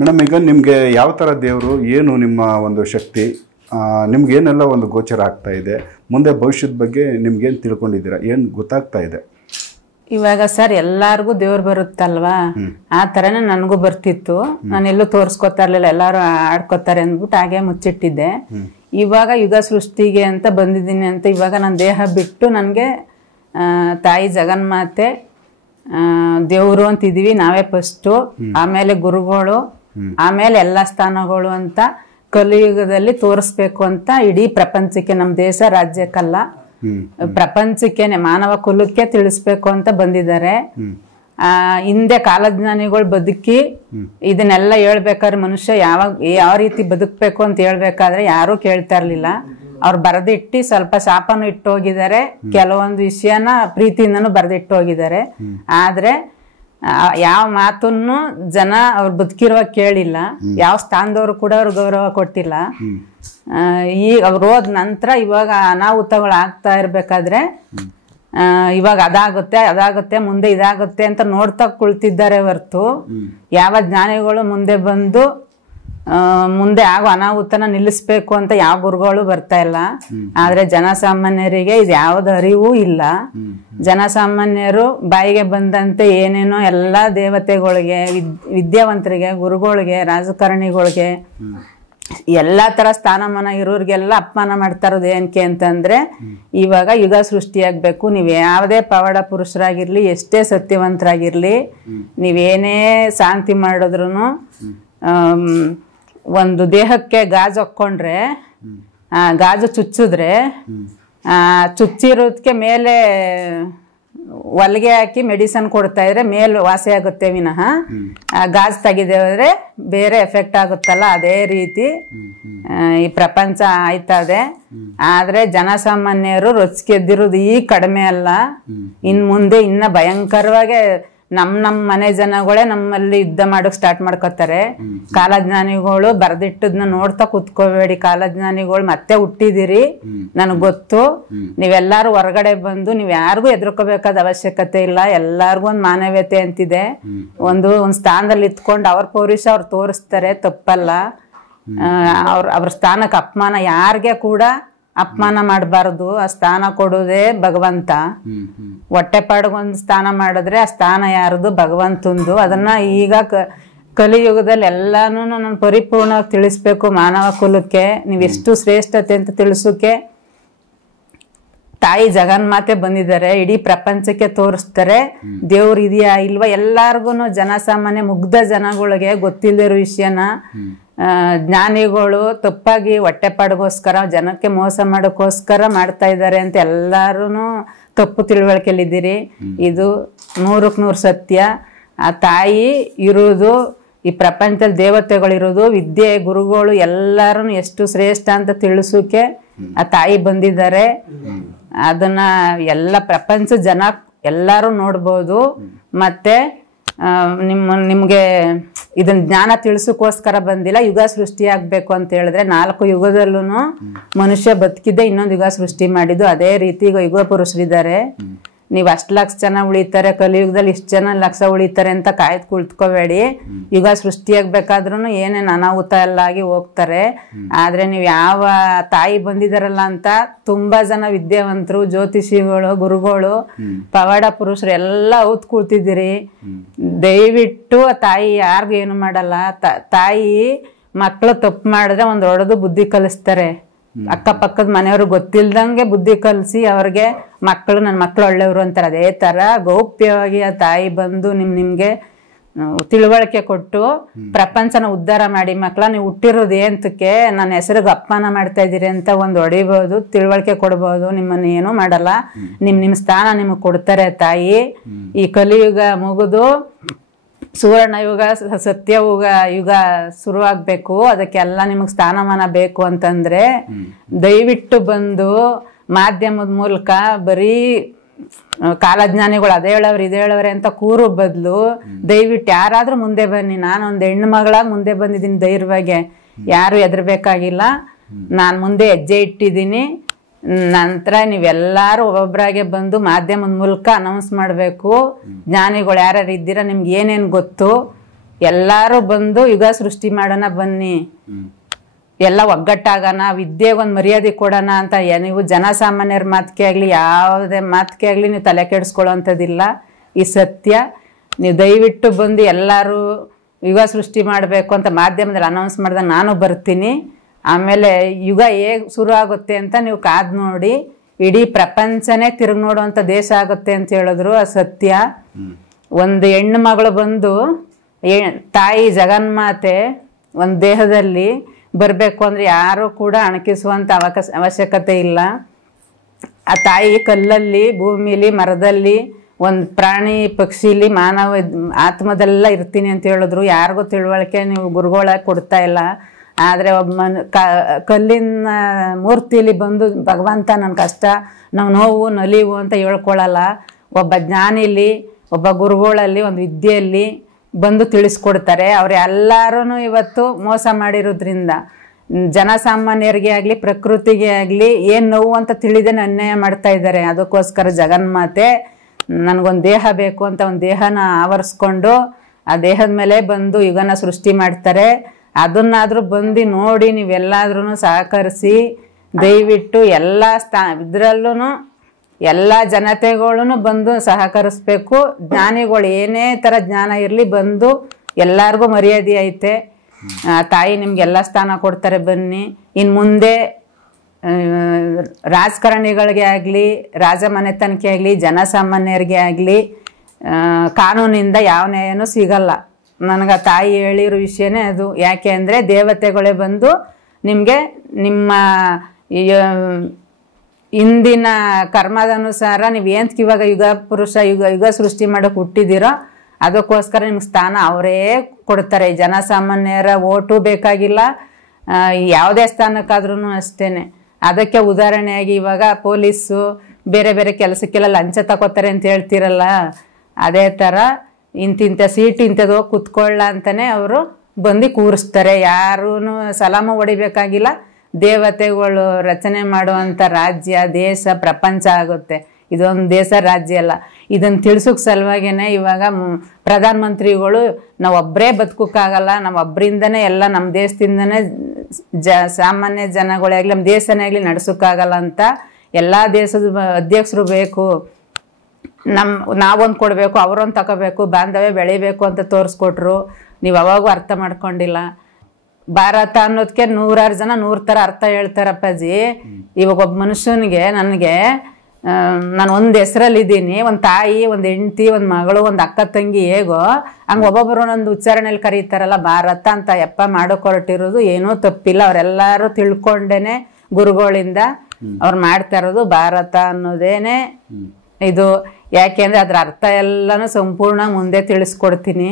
Madam, ಈಗ ನಿಮಗೆ ಯಾವ ಥರ ದೇವರು, ಏನು ನಿಮ್ಮ ಒಂದು ಶಕ್ತಿ, ನಿಮ್ಗೇನೆಲ್ಲ ಒಂದು ಗೋಚರ ಆಗ್ತಾ ಇದೆ, ಮುಂದೆ ಭವಿಷ್ಯದ ಬಗ್ಗೆ ನಿಮ್ಗೇನು ತಿಳ್ಕೊಂಡಿದ್ದೀರಾ, ಏನು ಗೊತ್ತಾಗ್ತಾ ಇದೆ? ಇವಾಗ ಸರ್ ಎಲ್ಲಾರ್ಗು ದೇವ್ರು ಬರುತ್ತಲ್ವಾ, ಆ ಥರನೇ ನನಗೂ ಬರ್ತಿತ್ತು. ನಾನೆಲ್ಲೂ ತೋರಿಸ್ಕೊತಾ ಇರ್ಲಿಲ್ಲ, ಎಲ್ಲರೂ ಆಡ್ಕೋತಾರೆ ಅಂದ್ಬಿಟ್ಟು ಹಾಗೆ ಮುಚ್ಚಿಟ್ಟಿದ್ದೆ. ಇವಾಗ ಯುಗ ಸೃಷ್ಟಿಗೆ ಅಂತ ಬಂದಿದ್ದೀನಿ ಅಂತ ಇವಾಗ ನನ್ನ ದೇಹ ಬಿಟ್ಟು ನನಗೆ ತಾಯಿ ಜಗನ್ಮಾತೆ ದೇವರು ಅಂತಿದೀವಿ ನಾವೇ ಫಸ್ಟು, ಆಮೇಲೆ ಗುರುಗಳು, ಆಮೇಲೆ ಎಲ್ಲ ಸ್ಥಾನಗಳು ಅಂತ ಕಲಿಯುಗದಲ್ಲಿ ತೋರಿಸ್ಬೇಕು ಅಂತ ಇಡೀ ಪ್ರಪಂಚಕ್ಕೆ, ನಮ್ಮ ದೇಶ ರಾಜ್ಯಕ್ಕಲ್ಲ ಪ್ರಪಂಚಕ್ಕೇನೆ ಮಾನವ ಕುಲಕ್ಕೆ ತಿಳಿಸ್ಬೇಕು ಅಂತ ಬಂದಿದ್ದಾರೆ. ಹಿಂದೆ ಕಾಲಜ್ಞಾನಿಗಳು ಬದುಕಿ ಇದನ್ನೆಲ್ಲ ಹೇಳ್ಬೇಕಾದ್ರೆ ಮನುಷ್ಯ ಯಾವ ರೀತಿ ಬದುಕಬೇಕು ಅಂತ ಹೇಳ್ಬೇಕಾದ್ರೆ ಯಾರು ಕೇಳ್ತಾ ಇರ್ಲಿಲ್ಲ. ಅವ್ರು ಬರೆದಿಟ್ಟು ಸ್ವಲ್ಪ ಶಾಪನು ಇಟ್ಟು ಹೋಗಿದ್ದಾರೆ, ಕೆಲವೊಂದು ವಿಷಯನ ಪ್ರೀತಿಯಿಂದನೂ ಬರೆದಿಟ್ಟು ಹೋಗಿದ್ದಾರೆ. ಆದ್ರೆ ಯಾವ ಮಾತನ್ನು ಜನ ಅವ್ರು ಬದುಕಿರುವಾಗ ಕೇಳಿಲ್ಲ, ಯಾವ ಸ್ಥಾನದವ್ರು ಕೂಡ ಅವ್ರು ಗೌರವ ಕೊಟ್ಟಿಲ್ಲ. ಈಗ ಅವ್ರು ಹೋದ ನಂತರ ಇವಾಗ ಅನಾಹುತಗಳು ಆಗ್ತಾ ಇರ್ಬೇಕಾದ್ರೆ ಇವಾಗ ಅದಾಗುತ್ತೆ ಮುಂದೆ ಇದಾಗುತ್ತೆ ಅಂತ ನೋಡ್ತಾ ಕುಳ್ತಿದ್ದಾರೆ ಹೊರ್ತು ಯಾವ ಜ್ಞಾನಿಗಳು ಮುಂದೆ ಬಂದು ಮುಂದೆ ಆಗೋ ಅನಾಹುತನ ನಿಲ್ಲಿಸ್ಬೇಕು ಅಂತ ಯಾವ ಗುರುಗಳು ಬರ್ತಾ ಇಲ್ಲ. ಆದ್ರೆ ಜನಸಾಮಾನ್ಯರಿಗೆ ಇದು ಯಾವ್ದು ಅರಿವು ಇಲ್ಲ. ಜನಸಾಮಾನ್ಯರು ಬಾಯಿಗೆ ಬಂದಂತೆ ಏನೇನೋ ಎಲ್ಲಾ ದೇವತೆಗಳಿಗೆ, ವಿದ್ಯಾವಂತರಿಗೆ, ಗುರುಗಳಿಗೆ, ರಾಜಕಾರಣಿಗಳಿಗೆ ಎಲ್ಲಾ ತರ ಸ್ಥಾನಮಾನ ಇರೋರ್ಗೆಲ್ಲ ಅಪಮಾನ ಮಾಡ್ತಾ ಇರೋದು ಏನಕ್ಕೆ ಅಂತಂದ್ರೆ ಇವಾಗ ಯುಗ ಸೃಷ್ಟಿಯಾಗಬೇಕು. ನೀವು ಯಾವುದೇ ಪವಾಡ ಪುರುಷರಾಗಿರ್ಲಿ, ಎಷ್ಟೇ ಸತ್ಯವಂತರಾಗಿರ್ಲಿ, ನೀವೇನೇ ಶಾಂತಿ ಮಾಡಿದ್ರು ಒಂದು ದೇಹಕ್ಕೆ ಗಾಜು ಹಾಕ್ಕೊಂಡ್ರೆ ಗಾಜು ಚುಚ್ಚಿದ್ರೆ ಚುಚ್ಚಿರೋದಕ್ಕೆ ಮೇಲೆ ಹೊಲಿಗೆ ಹಾಕಿ ಮೆಡಿಸನ್ ಕೊಡ್ತಾ ಇದ್ರೆ ಮೇಲೆ ವಾಸಿ ಆಗುತ್ತೆ ವಿನಃ ಗಾಜ್ ತೆಗೆದೇ ಹೋದ್ರೆ ಬೇರೆ ಎಫೆಕ್ಟ್ ಆಗುತ್ತಲ್ಲ, ಅದೇ ರೀತಿ ಈ ಪ್ರಪಂಚ ಆಯ್ತದೆ. ಆದ್ರೆ ಜನಸಾಮಾನ್ಯರು ರೊಚ್ಚಿಗೆದ್ದಿರೋದು ಈ ಕಡಿಮೆ ಅಲ್ಲ, ಇನ್ ಮುಂದೆ ಇನ್ನ ಭಯಂಕರವಾಗಿ ನಮ್ಮ ಮನೆ ಜನಗಳೇ ನಮ್ಮಲ್ಲಿ ಯುದ್ಧ ಮಾಡೋಕ್ ಸ್ಟಾರ್ಟ್ ಮಾಡ್ಕೋತಾರೆ. ಕಾಲಜ್ಞಾನಿಗಳು ಬರ್ದಿಟ್ಟದ್ನ ನೋಡ್ತಾ ಕುತ್ಕೋಬೇಡಿ. ಕಾಲಜ್ಞಾನಿಗಳು ಮತ್ತೆ ಹುಟ್ಟಿದಿರಿ, ನನಗ್ ಗೊತ್ತು. ನೀವೆಲ್ಲಾರು ಹೊರಗಡೆ ಬಂದು ನೀವ್ ಯಾರಿಗೂ ಹೆದರ್ಕೋಬೇಕಾದ ಅವಶ್ಯಕತೆ ಇಲ್ಲ. ಎಲ್ಲಾರ್ಗು ಒಂದ್ ಮಾನವೀಯತೆ ಅಂತಿದೆ. ಒಂದು ಸ್ಥಾನದಲ್ಲಿ ಇತ್ಕೊಂಡು ಅವ್ರ ಪೌರುಷ ಅವ್ರು ತೋರಿಸ್ತಾರೆ, ತಪ್ಪಲ್ಲ. ಅವ್ರ ಸ್ಥಾನಕ್ಕೆ ಅಪಮಾನ ಯಾರಿಗೆ ಕೂಡ ಅಪಮಾನ ಮಾಡಬಾರ್ದು. ಆ ಸ್ಥಾನ ಕೊಡೋದೇ ಭಗವಂತ. ಹೊಟ್ಟೆಪಾಡಿಗೊಂದು ಸ್ಥಾನ ಮಾಡಿದ್ರೆ ಆ ಸ್ಥಾನ ಯಾರದು? ಭಗವಂತಂದು. ಅದನ್ನ ಈಗ ಕಲಿಯುಗದಲ್ಲಿ ಎಲ್ಲಾನು ನಾನು ಪರಿಪೂರ್ಣ ತಿಳಿಸ್ಬೇಕು ಮಾನವ ಕುಲಕ್ಕೆ. ನೀವೆಷ್ಟು ಶ್ರೇಷ್ಠತೆ ಅಂತ ತಿಳಿಸೋಕೆ ತಾಯಿ ಜಗನ್ಮಾತೆ ಬಂದಿದ್ದಾರೆ, ಇಡೀ ಪ್ರಪಂಚಕ್ಕೆ ತೋರಿಸ್ತಾರೆ ದೇವ್ರು ಇದೆಯಾ ಇಲ್ವಾ. ಎಲ್ಲಾರ್ಗು ಜನಸಾಮಾನ್ಯ ಮುಗ್ಧ ಜನಗಳಿಗೆ ಗೊತ್ತಿಲ್ಲದಿರೋ ವಿಷಯನ ಜ್ಞಾನಿಗಳು ತಪ್ಪಾಗಿ ಹೊಟ್ಟೆಪಾಡಿಗೋಸ್ಕರ ಜನಕ್ಕೆ ಮೋಸ ಮಾಡೋಕ್ಕೋಸ್ಕರ ಮಾಡ್ತಾ ಇದ್ದಾರೆ ಅಂತ ಎಲ್ಲಾರು ತಪ್ಪು ತಿಳುವಳಿಕೆಯಲ್ಲಿದ್ದೀರಿ. ಇದು 100ಕ್ಕೆ 100 ಸತ್ಯ. ಆ ತಾಯಿ ಇರುವುದು ಈ ಪ್ರಪಂಚದಲ್ಲಿ, ದೇವತೆಗಳಿರೋದು, ವಿದ್ಯೆ ಗುರುಗಳು ಎಲ್ಲರೂ ಎಷ್ಟು ಶ್ರೇಷ್ಠ ಅಂತ ತಿಳಿಸೋಕೆ ಆ ತಾಯಿ ಬಂದಿದ್ದಾರೆ. ಅದನ್ನ ಎಲ್ಲ ಪ್ರಪಂಚ ಜನ ಎಲ್ಲರೂ ನೋಡ್ಬೋದು. ಮತ್ತೆ ನಿಮ್ಗೆ ಇದನ್ನ ಜ್ಞಾನ ತಿಳಿಸೋಕ್ಕೋಸ್ಕರ ಬಂದಿಲ್ಲ. ಯುಗ ಸೃಷ್ಟಿ ಆಗ್ಬೇಕು ಅಂತ ಹೇಳಿದ್ರೆ 4 ಯುಗದಲ್ಲೂ ಮನುಷ್ಯ ಬದುಕಿದ್ದೆ ಇನ್ನೊಂದು ಯುಗ ಸೃಷ್ಟಿ ಮಾಡಿದ್ದು. ಅದೇ ರೀತಿ ಈಗ ಯುಗ ಪುರುಷರಿದ್ದಾರೆ. ನೀವು 1 ಲಕ್ಷ ಜನ ಉಳಿತಾರೆ, ಕಲಿಯುಗದಲ್ಲಿ ಇಷ್ಟು ಜನ ಲಕ್ಷ ಉಳಿತಾರೆ ಅಂತ ಕಾಯ್ದು ಕುಳಿತುಕೋಬೇಡಿ. ಯುಗ ಸೃಷ್ಟಿಯಾಗಬೇಕಾದ್ರೂ ಏನೇನು ಅನಾಹುತ ಎಲ್ಲ ಆಗಿ ಹೋಗ್ತಾರೆ. ಆದ್ರೆ ನೀವು ಯಾವ ತಾಯಿ ಬಂದಿದಾರಲ್ಲ ಅಂತ ತುಂಬಾ ಜನ ವಿದ್ಯಾವಂತರು, ಜ್ಯೋತಿಷಿಗಳು, ಗುರುಗಳು, ಪವಾಡ ಪುರುಷರು ಎಲ್ಲ ಔತ್ ಕೂಳ್ತಿದ್ದೀರಿ. ದಯವಿಟ್ಟು ತಾಯಿ ಯಾರಿಗೂ ಏನು ಮಾಡಲ್ಲ. ತಾಯಿ ಮಕ್ಕಳು ತಪ್ಪು ಮಾಡಿದ್ರೆ ಒಂದು ಹೊಡೆದು ಬುದ್ಧಿ ಕಲಿಸ್ತಾರೆ. ಅಕ್ಕಪಕ್ಕದ ಮನೆಯವ್ರು ಗೊತ್ತಿಲ್ದಂಗೆ ಬುದ್ಧಿ ಕಲಿಸಿ ಅವ್ರಿಗೆ ಮಕ್ಕಳು, ನನ್ನ ಮಕ್ಕಳು ಒಳ್ಳೆಯವರು ಅಂತಾರೆ. ಅದೇ ತರ ಗೌಪ್ಯವಾಗಿ ಆ ತಾಯಿ ಬಂದು ನಿಮ್ಗೆ ತಿಳುವಳಿಕೆ ಕೊಟ್ಟು ಪ್ರಪಂಚನ ಉದ್ಧಾರ ಮಾಡಿ. ಮಕ್ಕಳ ನೀವು ಹುಟ್ಟಿರೋದು ಏಂತಕ್ಕೆ, ನನ್ನ ಹೆಸರಿಗೆ ಅಪಮಾನ ಮಾಡ್ತಾ ಇದ್ದೀರಿ ಅಂತ ಒಂದು ಹೊಡಿಬಹುದು, ತಿಳುವಳಿಕೆ ಕೊಡ್ಬೋದು. ನಿಮ್ಮನ್ನ ಏನೂ ಮಾಡಲ್ಲ. ನಿಮ್ ಸ್ಥಾನ ನಿಮಗೆ ಕೊಡ್ತಾರೆ ತಾಯಿ. ಈ ಕಲಿಯುಗ ಮುಗಿದು ಸುವರ್ಣ ಯುಗ, ಯುಗ ಶುರುವಾಗಬೇಕು. ಅದಕ್ಕೆಲ್ಲ ನಿಮಗೆ ಸ್ಥಾನಮಾನ ಬೇಕು ಅಂತಂದ್ರೆ ದಯವಿಟ್ಟು ಬಂದು ಮಾಧ್ಯಮದ ಮೂಲಕ ಬರೀ ಕಾಲಜ್ಞಾನಿಗಳು ಅದೇ ಹೇಳವ್ರು ಇದೇ ಹೇಳವ್ರೆ ಅಂತ ಕೂರು ಬದಲು ದಯವಿಟ್ಟು ಯಾರಾದ್ರೂ ಮುಂದೆ ಬನ್ನಿ. ನಾನೊಂದು ಹೆಣ್ಣು ಮಗಳಾಗಿ ಮುಂದೆ ಬಂದಿದ್ದೀನಿ ಧೈರ್ಯವಾಗಿ. ಯಾರು ಹೆದರ್ಬೇಕಾಗಿಲ್ಲ. ನಾನು ಮುಂದೆ ಹೆಜ್ಜೆ ಇಟ್ಟಿದ್ದೀನಿ. ನಂತರ ನೀವೆಲ್ಲರೂ ಒಬ್ಬೊಬ್ಬರಾಗೆ ಬಂದು ಮಾಧ್ಯಮದ ಮೂಲಕ ಅನೌನ್ಸ್ ಮಾಡಬೇಕು. ಜ್ಞಾನಿಗಳು ಯಾರ್ಯಾರು ಇದ್ದೀರಾ, ನಿಮ್ಗೆ ಏನೇನು ಗೊತ್ತು, ಎಲ್ಲಾರು ಬಂದು ಯುಗ ಸೃಷ್ಟಿ ಮಾಡೋಣ ಬನ್ನಿ, ಎಲ್ಲ ಒಗ್ಗಟ್ಟಾಗೋಣ, ವಿದ್ಯೆಗೊಂದು ಮರ್ಯಾದೆ ಕೊಡೋಣ ಅಂತ ನೀವು ಜನಸಾಮಾನ್ಯರ ಮಾತಿಗೆ ಆಗಲಿ ಯಾವುದೇ ಮಾತಿಗೆ ಆಗಲಿ ನೀವು ತಲೆ ಕೆಡಿಸ್ಕೊಳ್ಳೋವಂಥದ್ದಿಲ್ಲ. ಈ ಸತ್ಯ. ನೀವು ದಯವಿಟ್ಟು ಬಂದು ಎಲ್ಲರೂ ಯುಗ ಸೃಷ್ಟಿ ಮಾಡಬೇಕು ಅಂತ ಮಾಧ್ಯಮದಲ್ಲಿ ಅನೌನ್ಸ್ ಮಾಡಿದಾಗ ನಾನು ಬರ್ತೀನಿ. ಆಮೇಲೆ ಯುಗ ಹೇಗೆ ಶುರು ಆಗುತ್ತೆ ಅಂತ ನೀವು ಕಾದು ನೋಡಿ. ಇಡೀ ಪ್ರಪಂಚನೇ ತಿರುಗಿ ನೋಡುವಂಥ ದೇಶ ಆಗುತ್ತೆ ಅಂತ ಹೇಳಿದ್ರು. ಅದು ಸತ್ಯ. ಒಂದು ಹೆಣ್ಣು ಮಗಳು ಬಂದು ತಾಯಿ ಜಗನ್ಮಾತೆ ಒಂದು ದೇಹದಲ್ಲಿ ಬರಬೇಕು ಅಂದರೆ ಯಾರೂ ಕೂಡ ಅಣಕಿಸುವಂಥ ಅವಶ್ಯಕತೆ ಇಲ್ಲ. ಆ ತಾಯಿ ಕಲ್ಲಲ್ಲಿ, ಭೂಮಿಲಿ, ಮರದಲ್ಲಿ, ಒಂದು ಪ್ರಾಣಿ ಪಕ್ಷಿಲಿ, ಮಾನವ ಆತ್ಮದೆಲ್ಲ ಇರ್ತೀನಿ ಅಂತ ಹೇಳಿದ್ರು. ಯಾರಿಗೂ ತಿಳುವಳಿಕೆ ನೀವು ಗುರುಗಳ ಕೊಡ್ತಾ ಇಲ್ಲ. ಆದರೆ ಒಬ್ಬ ಕಲ್ಲಿನ ಮೂರ್ತಿಲಿ ಬಂದು ಭಗವಂತ ನನ್ನ ಕಷ್ಟ, ನಾವು ನೋವು ನಲಿವು ಅಂತ ಹೇಳ್ಕೊಳ್ಳಲ್ಲ. ಒಬ್ಬ ಜ್ಞಾನಿಲಿ, ಒಬ್ಬ ಗುರುಗಳಲ್ಲಿ, ಒಂದು ವಿದ್ಯೆಯಲ್ಲಿ ಬಂದು ತಿಳಿಸ್ಕೊಡ್ತಾರೆ. ಅವ್ರು ಎಲ್ಲರೂ ಇವತ್ತು ಮೋಸ ಮಾಡಿರೋದ್ರಿಂದ ಜನಸಾಮಾನ್ಯರಿಗೆ ಆಗಲಿ ಪ್ರಕೃತಿಗೆ ಆಗಲಿ ಏನು ನೋವು ಅಂತ ತಿಳಿದೇನೆ ಅನ್ಯಾಯ ಮಾಡ್ತಾ ಇದ್ದಾರೆ. ಅದಕ್ಕೋಸ್ಕರ ಜಗನ್ಮಾತೆ ನನಗೊಂದು ದೇಹ ಬೇಕು ಅಂತ ಒಂದು ದೇಹನ ಆವರಿಸ್ಕೊಂಡು ಆ ದೇಹದ ಮೇಲೆ ಬಂದು ಯುಗನ ಸೃಷ್ಟಿ ಮಾಡ್ತಾರೆ. ಅದನ್ನಾದರೂ ಬಂದು ನೋಡಿ ನೀವೆಲ್ಲಾದ್ರೂ ಸಹಕರಿಸಿ ದಯವಿಟ್ಟು ಎಲ್ಲ ಇದರಲ್ಲೂ ಎಲ್ಲ ಜನತೆಗಳೂ ಬಂದು ಸಹಕರಿಸ್ಬೇಕು. ಜ್ಞಾನಿಗಳು ಏನೇ ಥರ ಜ್ಞಾನ ಇರಲಿ ಬಂದು ಎಲ್ಲರಿಗೂ ಮರ್ಯಾದೆ ಐತೆ. ತಾಯಿ ನಿಮಗೆಲ್ಲ ಸ್ಥಾನ ಕೊಡ್ತಾರೆ ಬನ್ನಿ. ಇನ್ನು ಮುಂದೆ ರಾಜಕಾರಣಿಗಳಿಗೆ ಆಗಲಿ, ರಾಜಮನೆತನಕ್ಕೆ ಆಗಲಿ, ಜನಸಾಮಾನ್ಯರಿಗೆ ಆಗಲಿ ಕಾನೂನಿಂದ ಯಾವ ನ್ಯಾಯನೂ ಸಿಗಲ್ಲ. ನನಗೆ ತಾಯಿ ಹೇಳಿರೋ ವಿಷಯನೇ ಅದು. ಯಾಕೆ ಅಂದರೆ ದೇವತೆಗಳೇ ಬಂದು ನಿಮಗೆ ನಿಮ್ಮ ಇಂದಿನ ಕರ್ಮದನುಸಾರ ನೀವು ಏನು ಇವಾಗ ಯುಗ ಸೃಷ್ಟಿ ಮಾಡೋಕೆ ಹುಟ್ಟಿದ್ದೀರೋ ಅದಕ್ಕೋಸ್ಕರ ನಿಮ್ಗೆ ಸ್ಥಾನ ಅವರೇ ಕೊಡ್ತಾರೆ. ಜನಸಾಮಾನ್ಯರ ಓಟು ಬೇಕಾಗಿಲ್ಲ, ಯಾವುದೇ ಸ್ಥಾನಕ್ಕಾದ್ರೂ ಅಷ್ಟೇ. ಅದಕ್ಕೆ ಉದಾಹರಣೆಯಾಗಿ ಇವಾಗ ಪೊಲೀಸು ಬೇರೆ ಬೇರೆ ಕೆಲಸಕ್ಕೆಲ್ಲ ಲಂಚ ತಗೋತಾರೆ ಅಂತ ಹೇಳ್ತಿರಲ್ಲ, ಅದೇ ಥರ ಇಂತಿಂಥ ಸೀಟ್ ಇಂಥದ್ದು ಕೂತ್ಕೊಳ್ಳ ಅಂತಲೇ ಅವರು ಬಂದು ಕೂರಿಸ್ತಾರೆ. ಯಾರೂ ಸಲಾಮ ಹೊಡಿಬೇಕಾಗಿಲ್ಲ. ದೇವತೆಗಳು ರಚನೆ ಮಾಡುವಂಥ ರಾಜ್ಯ, ದೇಶ, ಪ್ರಪಂಚ ಆಗುತ್ತೆ. ಇದೊಂದು ದೇಶ, ರಾಜ್ಯ ಅಲ್ಲ. ಇದನ್ನು ತಿಳಿಸೋಕೆ ಸಲುವಾಗೇನೆ ಇವಾಗ ಪ್ರಧಾನಮಂತ್ರಿಗಳು ನಾವು ಒಬ್ಬರೇ ಬದುಕೋಕ್ಕಾಗಲ್ಲ, ನಾವು ಒಬ್ಬರಿಂದನೇ ಎಲ್ಲ ನಮ್ಮ ದೇಶದಿಂದನೇ ಸಾಮಾನ್ಯ ಜನಗಳೇ ಆಗಲಿ ನಮ್ಮ ದೇಶನೇ ಆಗಲಿ ನಡೆಸೋಕ್ಕಾಗಲ್ಲ ಅಂತ ಎಲ್ಲ ದೇಶದ ಅಧ್ಯಕ್ಷರು ಬೇಕು, ನಾವೊಂದು ಕೊಡಬೇಕು, ಅವರೊಂದು ತಗೋಬೇಕು, ಬಾಂಧವ್ಯ ಬೆಳಿಬೇಕು ಅಂತ ತೋರಿಸ್ಕೊಟ್ರು. ನೀವು ಅವಾಗೂ ಅರ್ಥ ಮಾಡ್ಕೊಂಡಿಲ್ಲ. ಭಾರತ ಅನ್ನೋದಕ್ಕೆ 100 ಜನ 100 ಥರ ಅರ್ಥ ಹೇಳ್ತಾರಪ್ಪಾಜಿ. ಇವಾಗ ಒಬ್ಬ ಮನುಷ್ಯನಿಗೆ ನನಗೆ ನಾನು ಒಂದು ಹೆಸರಲ್ಲಿದ್ದೀನಿ, ಒಂದು ತಾಯಿ, ಒಂದು ಹೆಂಡತಿ, ಒಂದು ಮಗಳು, ಒಂದು ಅಕ್ಕ ತಂಗಿ, ಹೇಗೋ ಹಂಗೆ ಒಬ್ಬೊಬ್ಬರು ಒಂದೊಂದು ಉಚ್ಚಾರಣೆಯಲ್ಲಿ ಕರೀತಾರಲ್ಲ ಭಾರತ ಅಂತ. ಯಪ್ಪ ಮಾಡೋಕೆ ಹೊರಟಿರೋದು ಏನೂ ತಪ್ಪಿಲ್ಲ. ಅವರೆಲ್ಲರೂ ತಿಳ್ಕೊಂಡೇನೆ ಗುರುಗಳಿಂದ ಅವ್ರು ಮಾಡ್ತಾ ಇರೋದು ಭಾರತ ಅನ್ನೋದೇನೆ ಇದು. ಯಾಕೆ ಅಂದರೆ ಅದ್ರ ಅರ್ಥ ಎಲ್ಲನೂ ಸಂಪೂರ್ಣ ಮುಂದೆ ತಿಳಿಸ್ಕೊಡ್ತೀನಿ.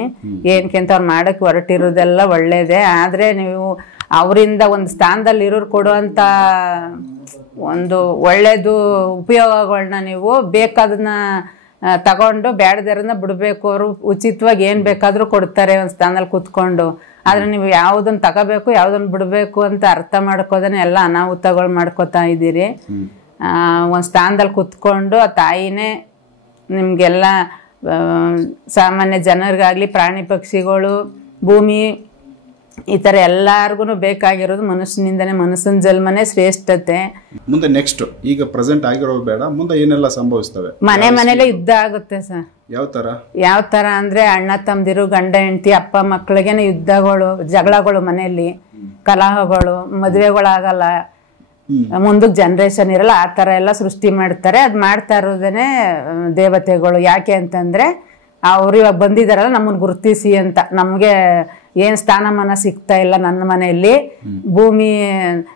ಏನಕ್ಕೆ ಅಂತ ಅವ್ರು ಮಾಡೋಕ್ಕೆ ಹೊರಟಿರೋದೆಲ್ಲ ಒಳ್ಳೇದೇ. ಆದರೆ ನೀವು ಅವರಿಂದ ಒಂದು ಸ್ಥಾನದಲ್ಲಿ ಇರೋರು ಕೊಡುವಂಥ ಒಂದು ಒಳ್ಳೆಯದು ಉಪಯೋಗಗಳನ್ನ ನೀವು ಬೇಕಾದನ್ನ ತಗೊಂಡು ಬೇಡದರನ್ನ ಬಿಡಬೇಕು. ಅವರು ಉಚಿತವಾಗಿ ಏನು ಬೇಕಾದರೂ ಕೊಡ್ತಾರೆ ಒಂದು ಸ್ಥಾನದಲ್ಲಿ ಕೂತ್ಕೊಂಡು. ಆದರೆ ನೀವು ಯಾವುದನ್ನು ತಗೋಬೇಕು ಯಾವುದನ್ನು ಬಿಡಬೇಕು ಅಂತ ಅರ್ಥ ಮಾಡ್ಕೋದನ್ನೇ ಎಲ್ಲ ಅನಾಹುತಗಳು ಮಾಡ್ಕೋತಾ ಇದ್ದೀರಿ. ಒಂದು ಸ್ಥಾನದಲ್ಲಿ ಕೂತ್ಕೊಂಡು ಆ ತಾಯಿನೇ ನಿಮಗೆಲ್ಲ ಸಾಮಾನ್ಯ ಜನರಿಗಾಗಲಿ, ಪ್ರಾಣಿ ಪಕ್ಷಿಗಳು, ಭೂಮಿ, ಈ ಥರ ಎಲ್ಲರಿಗೂ ಬೇಕಾಗಿರೋದು ಮನುಷ್ಯನಿಂದನೇ. ಮನುಷ್ಯನ ಜನ್ಮನೇ ಶ್ರೇಷ್ಠತೆ. ಮುಂದೆ ನೆಕ್ಸ್ಟ್ ಈಗ ಪ್ರೆಸೆಂಟ್ ಆಗಿರೋದು ಬೇಡ, ಮುಂದೆ ಏನೆಲ್ಲ ಸಂಭವಿಸ್ತವೆ? ಮನೇಲೇ ಯುದ್ಧ ಆಗುತ್ತೆ ಸರ್. ಯಾವ ಥರ ಅಂದರೆ ಅಣ್ಣ ತಮ್ಮದಿರು, ಗಂಡ ಹೆಂಡತಿ, ಅಪ್ಪ ಮಕ್ಕಳಿಗೇನೆ ಯುದ್ಧಗಳು, ಜಗಳಗಳು, ಮನೆಯಲ್ಲಿ ಕಲಹಗಳು, ಮದುವೆಗಳಾಗಲ್ಲ, ಮುಂದಕ್ಕೆ ಜನ್ರೇಷನ್ ಇರಲ್ಲ. ಆ ಥರ ಎಲ್ಲ ಸೃಷ್ಟಿ ಮಾಡ್ತಾರೆ. ಅದು ಮಾಡ್ತಾ ಇರೋದೇ ದೇವತೆಗಳು. ಯಾಕೆ ಅಂತಂದರೆ ಅವ್ರು ಇವಾಗ ಬಂದಿದ್ದಾರಲ್ಲ ನಮ್ಮನ್ನು ಗುರುತಿಸಿ ಅಂತ. ನಮಗೆ ಏನು ಸ್ಥಾನಮಾನ ಸಿಗ್ತಾ ಇಲ್ಲ ನನ್ನ ಮನೆಯಲ್ಲಿ. ಭೂಮಿ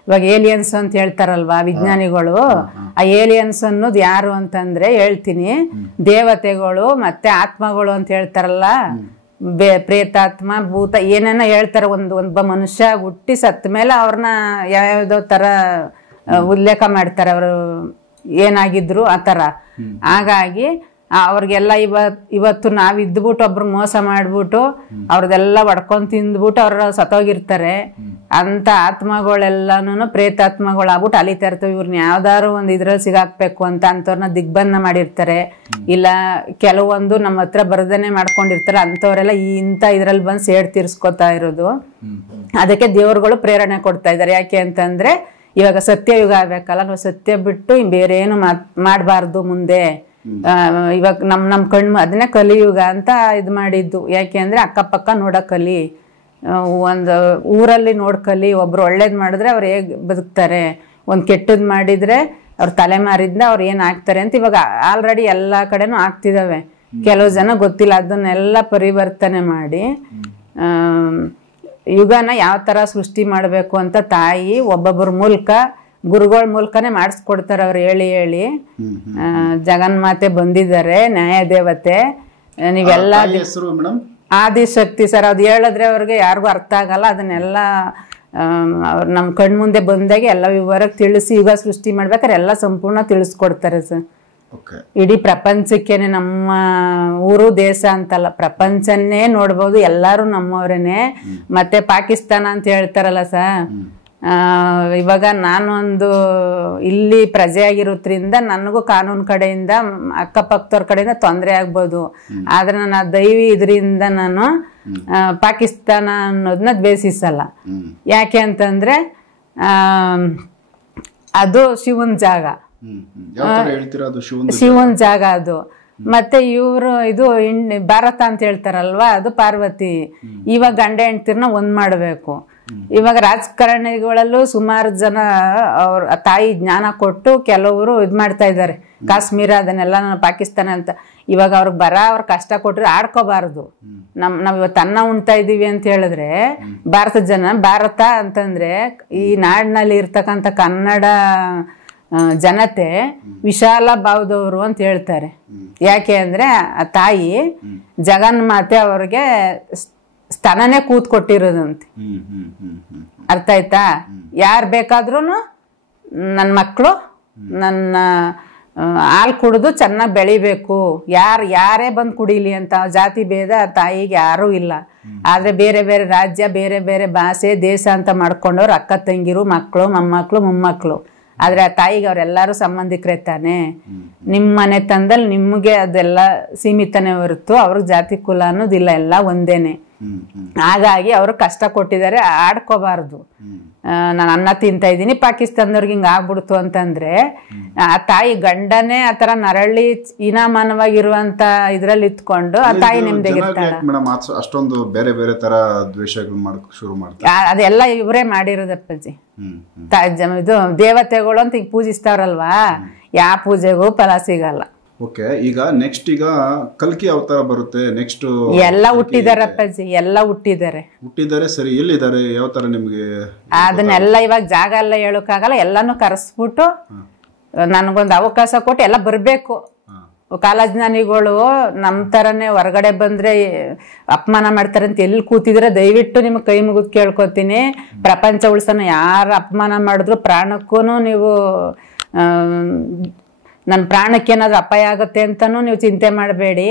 ಇವಾಗ ಏಲಿಯನ್ಸ್ ಅಂತ ಹೇಳ್ತಾರಲ್ವಾ ವಿಜ್ಞಾನಿಗಳು, ಆ ಏಲಿಯನ್ಸ್ ಅನ್ನೋದು ಯಾರು ಅಂತಂದ್ರೆ ಹೇಳ್ತೀನಿ, ದೇವತೆಗಳು ಮತ್ತೆ ಆತ್ಮಗಳು ಅಂತ ಹೇಳ್ತಾರಲ್ಲ, ಪ್ರೇತಾತ್ಮ, ಭೂತ ಏನೇನೋ ಹೇಳ್ತಾರೆ. ಒಬ್ಬ ಮನುಷ್ಯ ಹುಟ್ಟಿ ಸತ್ತ ಮೇಲೆ ಅವ್ರನ್ನ ಯಾವ್ಯಾವ್ದೋ ಥರ ಉಲ್ಲೇಖ ಮಾಡ್ತಾರೆ, ಅವರು ಏನಾಗಿದ್ರು ಆ ಥರ. ಹಾಗಾಗಿ ಅವ್ರಿಗೆಲ್ಲ ಇವತ್ತು ನಾವು ಇದ್ಬಿಟ್ಟು ಒಬ್ರು ಮೋಸ ಮಾಡ್ಬಿಟ್ಟು ಅವ್ರದೆಲ್ಲ ಹೊಡ್ಕೊಂಡು ತಿಂದ್ಬಿಟ್ಟು ಅವ್ರ ಸತ್ತೋಗಿರ್ತಾರೆ. ಅಂತ ಆತ್ಮಗಳೆಲ್ಲನೂ ಪ್ರೇತಾತ್ಮಗಳಾಗ್ಬಿಟ್ಟು ಅಲಿತಾ ಇರ್ತವೆ. ಇವ್ರನ್ನ ಯಾವ್ದಾದ್ರು ಒಂದು ಇದ್ರಲ್ಲಿ ಸಿಗಾಕ್ಬೇಕು ಅಂತ ಅಂಥವ್ರನ್ನ ದಿಗ್ಬಂಧನ ಮಾಡಿರ್ತಾರೆ. ಇಲ್ಲ ಕೆಲವೊಂದು ನಮ್ಮ ಹತ್ರ ಬರ್ದನೆ ಮಾಡ್ಕೊಂಡಿರ್ತಾರೆ, ಅಂಥವರೆಲ್ಲ ಇಂಥ ಇದ್ರಲ್ಲಿ ಬಂದು ಸೇಡ್ ತೀರ್ಸ್ಕೊತಾ ಇರೋದು. ಅದಕ್ಕೆ ದೇವ್ರುಗಳು ಪ್ರೇರಣೆ ಕೊಡ್ತಾ ಇದ್ದಾರೆ. ಯಾಕೆ ಅಂತಂದ್ರೆ ಇವಾಗ ಸತ್ಯಯುಗ ಆಗ್ಬೇಕಲ್ಲ, ನಾವು ಸತ್ಯ ಬಿಟ್ಟು ಬೇರೆ ಏನು ಮಾಡಬಾರ್ದು ಮುಂದೆ. ಇವಾಗ ನಮ್ಮ ಕಣ್ಣು ಅದನ್ನೇ ಕಲಿಯುಗ ಅಂತ ಇದು ಮಾಡಿದ್ದು. ಯಾಕೆ ಅಂದ್ರೆ ಅಕ್ಕಪಕ್ಕ ನೋಡೋ ಕಲಿ, ಒಂದು ಊರಲ್ಲಿ ನೋಡ್ಕಲಿ. ಒಬ್ರು ಒಳ್ಳೇದು ಮಾಡಿದ್ರೆ ಅವ್ರು ಹೇಗೆ ಬದುಕ್ತಾರೆ, ಒಂದು ಕೆಟ್ಟದ್ದು ಮಾಡಿದ್ರೆ ಅವ್ರ ತಲೆಮಾರಿದ್ದ ಅವ್ರು ಏನು ಆಗ್ತಾರೆ ಅಂತ ಇವಾಗ ಆಲ್ರೆಡಿ ಎಲ್ಲ ಕಡೆನೂ ಆಗ್ತಿದ್ದಾವೆ. ಕೆಲವು ಜನ ಗೊತ್ತಿಲ್ಲ, ಅದನ್ನೆಲ್ಲ ಪರಿವರ್ತನೆ ಮಾಡಿ ಯುಗನ ಯಾವ ಥರ ಸೃಷ್ಟಿ ಮಾಡಬೇಕು ಅಂತ ತಾಯಿ ಒಬ್ಬೊಬ್ಬರ ಮೂಲಕ ಗುರುಗಳ ಮೂಲಕನೇ ಮಾಡಿಸ್ಕೊಡ್ತಾರೆ. ಅವ್ರು ಹೇಳಿ ಹೇಳಿ ಜಗನ್ಮಾತೆ ಬಂದಿದ್ದಾರೆ, ನ್ಯಾಯ ದೇವತೆ. ನೀವೆಲ್ಲ ಆದಿಶಕ್ತಿ ಸರ್, ಅದು ಹೇಳಿದ್ರೆ ಅವ್ರಿಗೆ ಯಾರಿಗೂ ಅರ್ಥ ಆಗಲ್ಲ. ಅದನ್ನೆಲ್ಲ ಅವ್ರು ನಮ್ಮ ಕಣ್ಮುಂದೆ ಬಂದಾಗೆ ಎಲ್ಲ ವಿವರಕ್ಕೆ ತಿಳಿಸಿ ಯುಗ ಸೃಷ್ಟಿ ಮಾಡ್ಬೇಕಾದ್ರೆ ಎಲ್ಲ ಸಂಪೂರ್ಣ ತಿಳಿಸ್ಕೊಡ್ತಾರೆ ಸರ್. ಇಡೀ ಪ್ರಪಂಚಕ್ಕೇನೆ, ನಮ್ಮ ಊರು ದೇಶ ಅಂತಲ್ಲ, ಪ್ರಪಂಚನ್ನೇ ನೋಡ್ಬೋದು, ಎಲ್ಲರೂ ನಮ್ಮವ್ರೇನೆ. ಮತ್ತೆ ಪಾಕಿಸ್ತಾನ ಅಂತ ಹೇಳ್ತಾರಲ್ಲ ಸರ್, ಇವಾಗ ನಾನೊಂದು ಇಲ್ಲಿ ಪ್ರಜೆ ಆಗಿರೋದ್ರಿಂದ ನನಗೂ ಕಾನೂನು ಕಡೆಯಿಂದ ಅಕ್ಕಪಕ್ಕದವ್ರ ಕಡೆಯಿಂದ ತೊಂದರೆ ಆಗ್ಬೋದು. ಆದ್ರೆ ನಾನು ದೈವಿ ಇದರಿಂದ ನಾನು ಪಾಕಿಸ್ತಾನ ಅನ್ನೋದನ್ನ ದ್ವೇಷಿಸಲ್ಲ. ಯಾಕೆ ಅಂತಂದ್ರೆ ಅದು ಶಿವನ್ ಜಾಗ, ಶಿವನ್ ಜಾಗ ಅದು. ಮತ್ತೆ ಇವರು ಇದು ಭಾರತ ಅಂತ ಹೇಳ್ತಾರಲ್ವಾ, ಅದು ಪಾರ್ವತಿ. ಇವಾಗ ಗಂಡ ಹೆಂಡ್ತಿರ್ನ ಒಂದ್ ಮಾಡ್ಬೇಕು. ಇವಾಗ ರಾಜಕಾರಣಿಗಳಲ್ಲೂ ಸುಮಾರು ಜನ ಅವ್ರ ತಾಯಿ ಜ್ಞಾನ ಕೊಟ್ಟು ಕೆಲವರು ಇದ್ ಮಾಡ್ತಾ ಇದ್ದಾರೆ. ಕಾಶ್ಮೀರ ಅದನ್ನೆಲ್ಲ ಪಾಕಿಸ್ತಾನ ಅಂತ. ಇವಾಗ ಅವ್ರಿಗೆ ಅವ್ರ ಕಷ್ಟ ಕೊಟ್ರೆ ಆಡ್ಕೋಬಾರದು. ನಾವ್ ಇವತ್ತು ಅನ್ನ ಉಣ್ತಾ ಇದೀವಿ ಅಂತ ಹೇಳಿದ್ರೆ ಭಾರತ ಜನ, ಭಾರತ ಅಂತಂದ್ರೆ ಈ ನಾಡಿನಲ್ಲಿ ಇರ್ತಕ್ಕಂಥ ಕನ್ನಡ ಜನತೆ ವಿಶಾಲ ಭಾವದವರು ಅಂತ ಹೇಳ್ತಾರೆ. ಯಾಕೆ ಅಂದ್ರೆ ಆ ತಾಯಿ ಜಗನ್ಮಾತೆ ಅವ್ರಿಗೆ ಸ್ತನನೇ ಕೂತ್ ಕೊಟ್ಟಿರೋದಂತೆ. ಅರ್ಥ ಆಯ್ತಾ? ಯಾರು ಬೇಕಾದ್ರೂ ನನ್ನ ಮಕ್ಕಳು ನನ್ನ ಹಾಲು ಕುಡಿದು ಚೆನ್ನಾಗಿ ಬೆಳಿಬೇಕು, ಯಾರೇ ಬಂದು ಕುಡಿಲಿ ಅಂತ ಜಾತಿ ಭೇದ ತಾಯಿಗೆ ಯಾರೂ ಇಲ್ಲ. ಆದ್ರೆ ಬೇರೆ ಬೇರೆ ರಾಜ್ಯ, ಬೇರೆ ಬೇರೆ ಭಾಷೆ, ದೇಶ ಅಂತ ಮಾಡ್ಕೊಂಡವ್ರು ಅಕ್ಕ ತಂಗಿರು, ಮಕ್ಕಳು, ಮೊಮ್ಮಕ್ಕಳು, ಮೊಮ್ಮಕ್ಕಳು. ಆದ್ರೆ ಆ ತಾಯಿಗೆ ಅವರೆಲ್ಲರೂ ಸಂಬಂಧಿಕರೇ ತಾನೆ. ನಿಮ್ಮ ಮನೆ ತಂದಲ್ಲಿ ನಿಮ್ಗೆ ಅದೆಲ್ಲ ಸೀಮಿತನೇ ಹೊರತು ಅವ್ರಿಗೆ ಜಾತಿ ಕುಲ ಅನ್ನೋದಿಲ್ಲ, ಎಲ್ಲ ಒಂದೇನೆ. ಹಾಗಾಗಿ ಅವರು ಕಷ್ಟ ಕೊಟ್ಟಿದ್ದಾರೆ, ಆಡ್ಕೋಬಾರ್ದು. ನಾನು ಅನ್ನ ತಿಂತಾ ಇದ್ದೀನಿ, ಪಾಕಿಸ್ತಾನದವ್ರಿಗೆ ಹಿಂಗ ಆಗ್ಬಿಡ್ತು ಅಂತಂದ್ರೆ ಆ ತಾಯಿ ಗಂಡನೇ ಆತರ ನರಳಿ ಹೀನಾಮಾನವಾಗಿರುವಂತ ಇದ್ರಲ್ಲಿ ಇತ್ಕೊಂಡು ಆ ತಾಯಿ ನೆಮ್ಮದಿಗಿರ್ತಾಳೆ. ಅಷ್ಟೊಂದು ಬೇರೆ ಬೇರೆ ತರ ದ್ವೇಷಗಳು ಮಾಡಕ್ ಶುರು ಮಾಡ್ತಾರೆ. ಅದೆಲ್ಲ ಇವರೇ ಮಾಡಿರೋದಪ್ಪಾಜಿ. ಇದು ದೇವತೆಗಳು ಅಂತ ಈಗ ಪೂಜಿಸ್ತಾವ್ರಲ್ವಾ, ಯಾವ ಪೂಜೆಗೂ ಫಲ ಸಿಗಲ್ಲ. ಓಕೆ, ಈಗ ನೆಕ್ಸ್ಟ್ ಈಗ ಕಲ್ಕಿ ಅವತಾರ ಬರುತ್ತೆ. ನೆಕ್ಸ್ಟ್ ಎಲ್ಲ ಹುಟ್ಟಿದಾರಪ್ಪಾಜಿ, ಎಲ್ಲ ಹುಟ್ಟಿದ್ದಾರೆ. ಸರಿ, ಎಲ್ಲಿದ್ದಾರೆ, ಯಾವ ತರ ನಿಮ್ಗೆ ಅದನ್ನೆಲ್ಲ ಇವಾಗ ಜಾಗ ಎಲ್ಲ ಹೇಳೋಕ್ಕಾಗಲ್ಲ. ಎಲ್ಲಾನು ಕರೆಸ್ಬಿಟ್ಟು ನನಗೊಂದು ಅವಕಾಶ ಕೊಟ್ಟು ಎಲ್ಲ ಬರ್ಬೇಕು. ಕಾಲಜ್ಞಾನಿಗಳು ನಮ್ಮ ತರನೇ ಹೊರಗಡೆ ಬಂದ್ರೆ ಅಪಮಾನ ಮಾಡ್ತಾರೆ ಅಂತ ಎಲ್ಲಿ ಕೂತಿದ್ರೆ ದಯವಿಟ್ಟು ನಿಮ್ಗೆ ಕೈ ಮುಗಿದು ಕೇಳ್ಕೊತೀನಿ, ಪ್ರಪಂಚ ಉಳ್ಸೋಣ. ಯಾರು ಅಪಮಾನ ಮಾಡಿದ್ರು ಪ್ರಾಣಕ್ಕೂ ನೀವು ನನ್ನ ಪ್ರಾಣಕ್ಕೇನಾದ್ರೂ ಅಪಾಯ ಆಗುತ್ತೆ ಅಂತಾನು ನೀವು ಚಿಂತೆ ಮಾಡಬೇಡಿ.